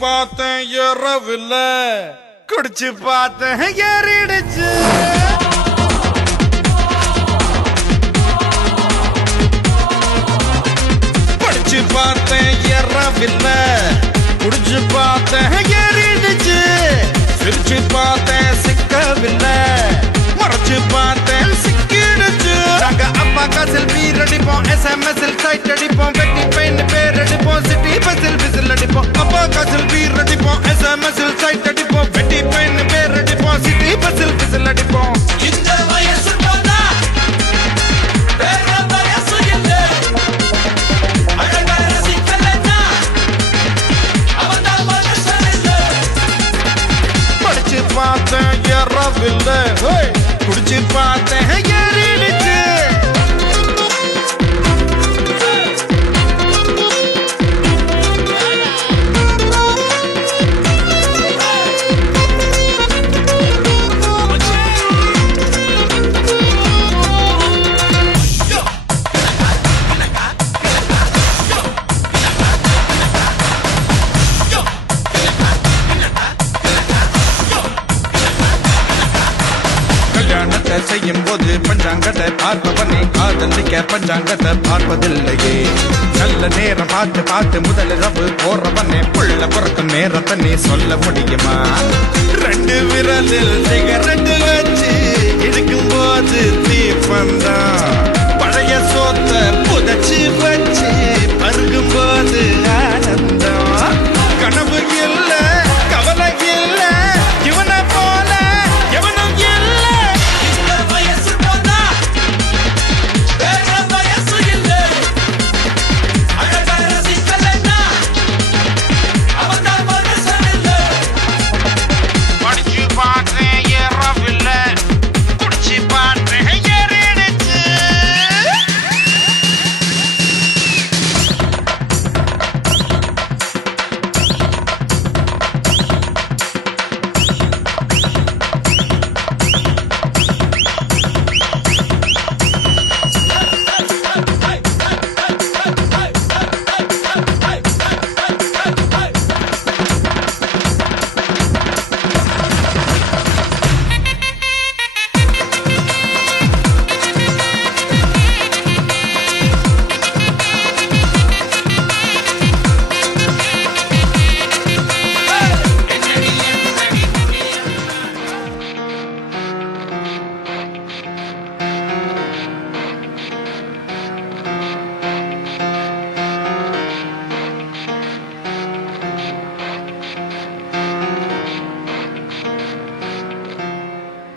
பார்த்தேன் ஏறவில்ல, குடிச்சு பார்த்தேன் ஏறிடுச்சு. படிச்சு பார்த்தேன் ஏறவில்ல, குடிச்சு பார்த்தேன் ஏறிடுச்சு. சிரிச்சு பார்த்தேன் சிக்கவில்லை, மறைச்சு பார்த்தேன் சிக்கிடுச்சு. நாங்க அப்பாக்கா செல்ஃபி அடிப்போம், SMS-இல் சைட் அடிப்போம், வெட்டி பெயின் பேர் அடிப்போம், சிட்டி பஸ்ஸில் விசில் அடிப்போம். அப்பாக்கா செல்ஃபி அடிப்போம், SMS-இல் சைட் அடிப்போம், வெட்டி பெயின் பேர் அடிப்போம், சிட்டி பஸ்ஸில் விசில் அடிப்போம். இந்த வயசு போதா வேற வயசு இல்லை. அழகா ரசிக்கலைன்னா அவன்தான் மனுஷன் இல்லை. படிச்சு பார்த்தேன் ஏறவில்லை, குடிச்சு பார்த்தேன் ஏறிடுச்சு. கல்யாணத்தை செய்யும் போது பஞ்சாங்கத்தை பார்ப்பவனே காதலிக்க பஞ்சாங்கத்தை பார்ப்பதில்லையே. நல்ல நேரம் பார்த்து பார்த்து முதலிரவு போறவனே புள்ள பிறக்கும் நேரத்தை நீ சொல்ல முடியுமா? 2 விரலில் சிகரெட் வச்சு இழுக்கும் போது தீபந்தான், பழைய சோத்த புதைச்சு வச்சு பருகும்